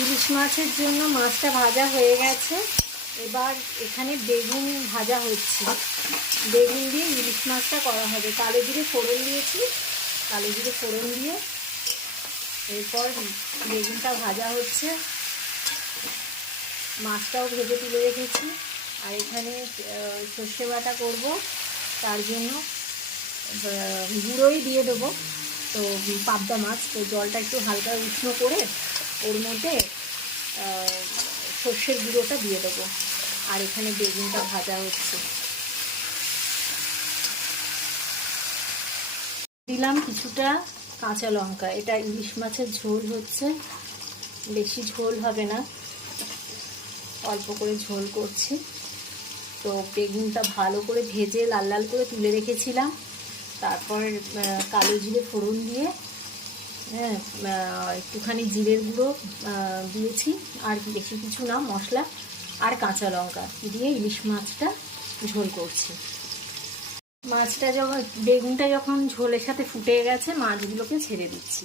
ইলিশ মাছের জন্য মাছটা ভাজা হয়ে গেছে। এবার এখানে বেগুন ভাজা হচ্ছে। বেগুন দিয়ে ইলিশ মাছটা করা হবে। কালো জিরে ফোড়ন দিয়েছি, কালো জিরে ফোড়ন দিয়ে এরপর বেগুনটা ভাজা হচ্ছে। মাছটাও ভেজে তুলে রেখেছি। আর এখানে সর্ষে বাটা করব, তার জন্য গুঁড়োই দিয়ে দেবো। তো পাবদা মাছ, তো জলটা একটু হালকা উষ্ণ করে ওর মধ্যে সর্ষের গুঁড়োটা দিয়ে দেবো। আর এখানে বেগুনটা ভাজা হচ্ছে। দিলাম কিছুটা কাঁচা লঙ্কা। এটা ইলিশ মাছের ঝোল হচ্ছে, বেশি ঝোল হবে না, অল্প করে ঝোল করছি। তো বেগুনটা ভালো করে ভেজে লাল লাল করে তুলে রেখেছিলাম। তারপর কালো জিরে ফোড়ন দিয়ে একটুখানি জিরের গুঁড়ো দিয়েছি, আর বেশি কিছু না, মশলা আর কাঁচা লঙ্কা দিয়ে ইলিশ মাছটা ঝোল করছি। মাছটা যখন বেগুনটা যখন ঝোলের সাথে ফুটে গেছে, মাছগুলোকে ছেড়ে দিচ্ছি।